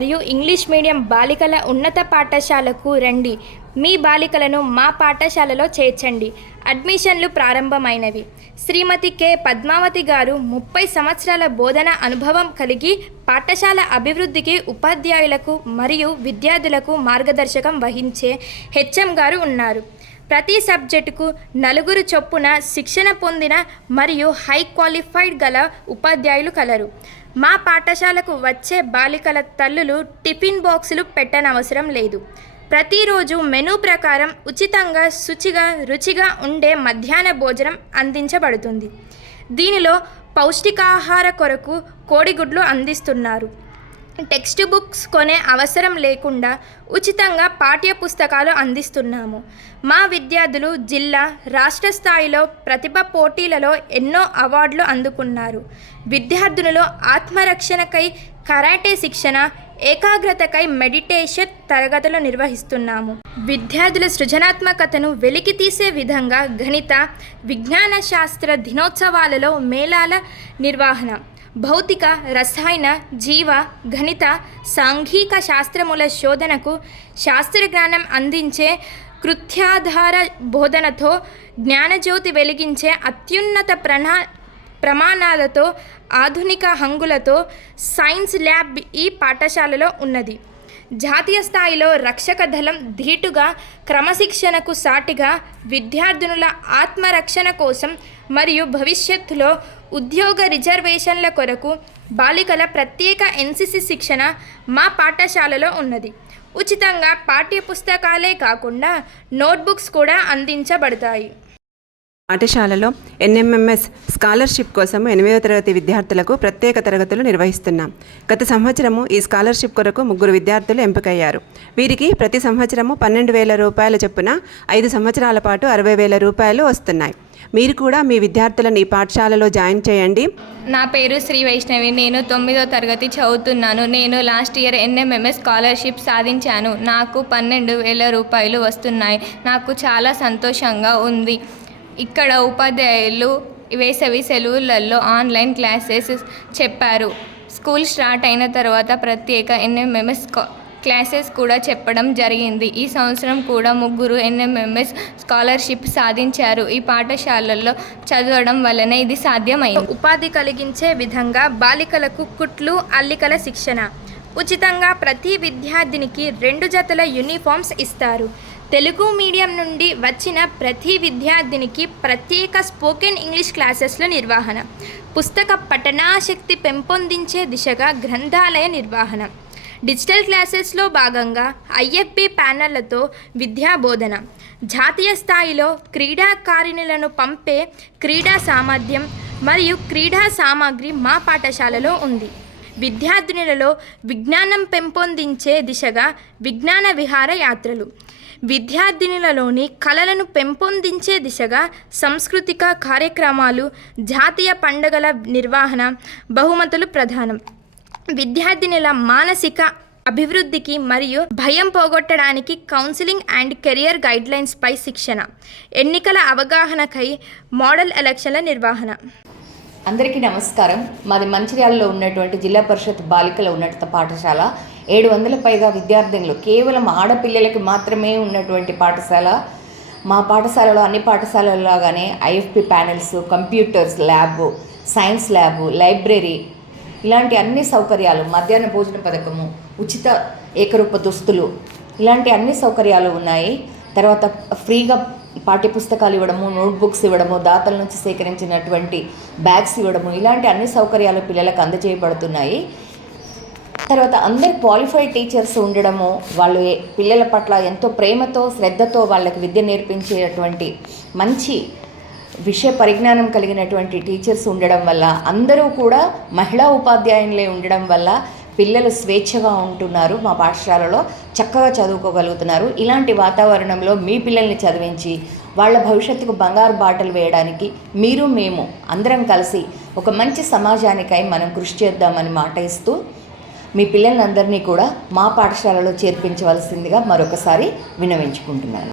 మరియు English medium బాలికల ఉన్నత పాఠశాలకు రండి. మీ బాలికలను మా పాఠశాలలో చేర్చండి. అడ్మిషన్లు ప్రారంభమైనవి. శ్రీమతి కె పద్మావతి గారు 30 సంవత్సరాల బోధన అనుభవం కలిగి పాఠశాల అభివృద్ధికి ఉపాధ్యాయులకు మరియు విద్యార్థులకు మార్గదర్శకం వహించే హెచ్ఎం గారు ఉన్నారు. ప్రతి సబ్జెక్టుకు 4 చొప్పున శిక్షణ పొందిన మరియు హై క్వాలిఫైడ్ గల ఉపాధ్యాయులు కలరు. మా పాఠశాలకు వచ్చే బాలికల తల్లులు టిఫిన్ బాక్సులు పెట్టనవసరం లేదు. ప్రతిరోజు మెనూ ప్రకారం ఉచితంగా శుచిగా రుచిగా ఉండే మధ్యాహ్న భోజనం అందించబడుతుంది. దీనిలో పౌష్టికాహార కొరకు కోడిగుడ్లు అందిస్తున్నారు. టెక్స్ట్ బుక్స్ కొనే అవసరం లేకుండా ఉచితంగా పాఠ్య పుస్తకాలు అందిస్తున్నాము. మా విద్యార్థులు జిల్లా రాష్ట్ర స్థాయిలో ప్రతిభ పోటీలలో ఎన్నో అవార్డులు అందుకున్నారు. విద్యార్థులలో ఆత్మరక్షణకై కరాటే శిక్షణ, ఏకాగ్రతకై మెడిటేషన్ తరగతులు నిర్వహిస్తున్నాము. విద్యార్థుల సృజనాత్మకతను వెలికి తీసే విధంగా గణిత, విజ్ఞాన శాస్త్ర దినోత్సవాలలో మేళాల నిర్వహణ, భౌతిక, రసాయన, జీవ, గణిత, సాంఘిక శాస్త్రముల శోధనకు శాస్త్రజ్ఞానం అందించే కృత్యాధార బోధనతో జ్ఞానజ్యోతి వెలిగించే అత్యున్నత ప్రమాణాలతో ఆధునిక హంగులతో సైన్స్ ల్యాబ్ ఈ పాఠశాలలో ఉన్నది. జాతీయ స్థాయిలో రక్షక దళం ధీటుగా క్రమశిక్షణకు సాటిగా విద్యార్థినుల ఆత్మరక్షణ కోసం మరియు భవిష్యత్తులో ఉద్యోగ రిజర్వేషన్ల కొరకు బాలికల ప్రత్యేక ఎన్సిసి శిక్షణ మా పాఠశాలలో ఉన్నది. ఉచితంగా పాఠ్య పుస్తకాలే కాకుండా నోట్బుక్స్ కూడా అందించబడతాయి. పాఠశాలలో ఎన్ఎంఎంఎస్ స్కాలర్షిప్ కోసం 8వ తరగతి విద్యార్థులకు ప్రత్యేక తరగతులు నిర్వహిస్తున్నాం. గత సంవత్సరము ఈ స్కాలర్షిప్ కొరకు 3 విద్యార్థులు ఎంపికయ్యారు. వీరికి ప్రతి సంవత్సరము 12,000 రూపాయల చొప్పున 5 సంవత్సరాల పాటు 60,000 రూపాయలు వస్తున్నాయి. మీరు కూడా మీ విద్యార్థులను ఈ పాఠశాలలో జాయిన్ చేయండి. నా పేరు శ్రీ వైష్ణవి. నేను 9వ తరగతి చదువుతున్నాను. నేను లాస్ట్ ఇయర్ ఎన్ఎంఎంఎస్ స్కాలర్షిప్ సాధించాను. నాకు 12,000 రూపాయలు వస్తున్నాయి. నాకు చాలా సంతోషంగా ఉంది. ఇక్కడ ఉపాధ్యాయులు వేసవి సెలవులలో ఆన్లైన్ క్లాసెస్ చెప్పారు. స్కూల్ స్టార్ట్ అయిన తర్వాత ప్రత్యేక ఎన్ఎంఎంఎస్ క్లాసెస్ కూడా చెప్పడం జరిగింది. ఈ సంవత్సరం కూడా 3 ఎన్ఎంఎంఎస్ స్కాలర్షిప్ సాధించారు. ఈ పాఠశాలల్లో చదవడం వల్లనే ఇది సాధ్యమైంది. ఉపాధి కలిగించే విధంగా బాలికలకు కుట్లు, అల్లికల శిక్షణ ఉచితంగా ప్రతి విద్యార్థినికి 2 జతల యూనిఫామ్స్ ఇస్తారు. తెలుగు మీడియం నుండి వచ్చిన ప్రతి విద్యార్థినికి ప్రత్యేక స్పోకెన్ ఇంగ్లీష్ క్లాసెస్ల నిర్వహణ, పుస్తక పఠనాశక్తి పెంపొందించే దిశగా గ్రంథాలయ నిర్వహణ, డిజిటల్ క్లాసెస్లో భాగంగా ఐఎఫ్బి ప్యానళ్లతో విద్యా బోధన, జాతీయ స్థాయిలో క్రీడాకారిణులను పంపే క్రీడా సామర్థ్యం మరియు క్రీడా సామాగ్రి మా పాఠశాలలో ఉంది. విద్యార్థినులలో విజ్ఞానం పెంపొందించే దిశగా విజ్ఞాన విహార యాత్రలు, విద్యార్థినులలోని కళలను పెంపొందించే దిశగా సాంస్కృతిక కార్యక్రమాలు, జాతీయ పండుగల నిర్వహణ, బహుమతులు ప్రదానం, విద్యార్థినుల మానసిక అభివృద్ధికి మరియు భయం పోగొట్టడానికి కౌన్సిలింగ్ అండ్ కెరియర్ గైడ్లైన్స్ పై శిక్షణ, ఎన్నికల అవగాహనకై మోడల్ ఎలక్షన్ల నిర్వహణ. అందరికీ నమస్కారం. మాది మంచిర్యాలలో ఉన్నటువంటి జిల్లా పరిషత్ బాలికల ఉన్నత పాఠశాల. 700 పైగా విద్యార్థులు, కేవలం ఆడపిల్లలకి మాత్రమే ఉన్నటువంటి పాఠశాల. మా పాఠశాలలో అన్ని పాఠశాలలాగానే IFP panels, computers lab, science lab, library ఇలాంటి అన్ని సౌకర్యాలు, మధ్యాహ్న భోజన పథకము, ఉచిత ఏకరూప దుస్తులు ఇలాంటి అన్ని సౌకర్యాలు ఉన్నాయి. తర్వాత ఫ్రీగా పాఠ్యపుస్తకాలు ఇవ్వడము, నోట్బుక్స్ ఇవ్వడము, దాతల నుంచి సేకరించినటువంటి బ్యాగ్స్ ఇవ్వడము ఇలాంటి అన్ని సౌకర్యాలు పిల్లలకు అందజేయబడుతున్నాయి. తర్వాత అందరు క్వాలిఫైడ్ టీచర్స్ ఉండడము, వాళ్ళు పిల్లల పట్ల ఎంతో ప్రేమతో శ్రద్ధతో వాళ్ళకి విద్య నేర్పించేటువంటి మంచి విషయ పరిజ్ఞానం కలిగినటువంటి టీచర్స్ ఉండడం వల్ల, అందరూ కూడా మహిళా ఉపాధ్యాయులే ఉండడం వల్ల పిల్లలు స్వేచ్ఛగా ఉంటున్నారు. మా పాఠశాలలో చక్కగా చదువుకోగలుగుతున్నారు. ఇలాంటి వాతావరణంలో మీ పిల్లల్ని చదివించి వాళ్ళ భవిష్యత్తుకు బంగారు బాటలు వేయడానికి మీరు మేము అందరం కలిసి ఒక మంచి సమాజానికై మనం కృషి చేద్దామని మాట ఇస్తూ మీ పిల్లలందరినీ కూడా మా పాఠశాలలో చేర్పించవలసిందిగా మరొకసారి విన్నవించుకుంటున్నాను.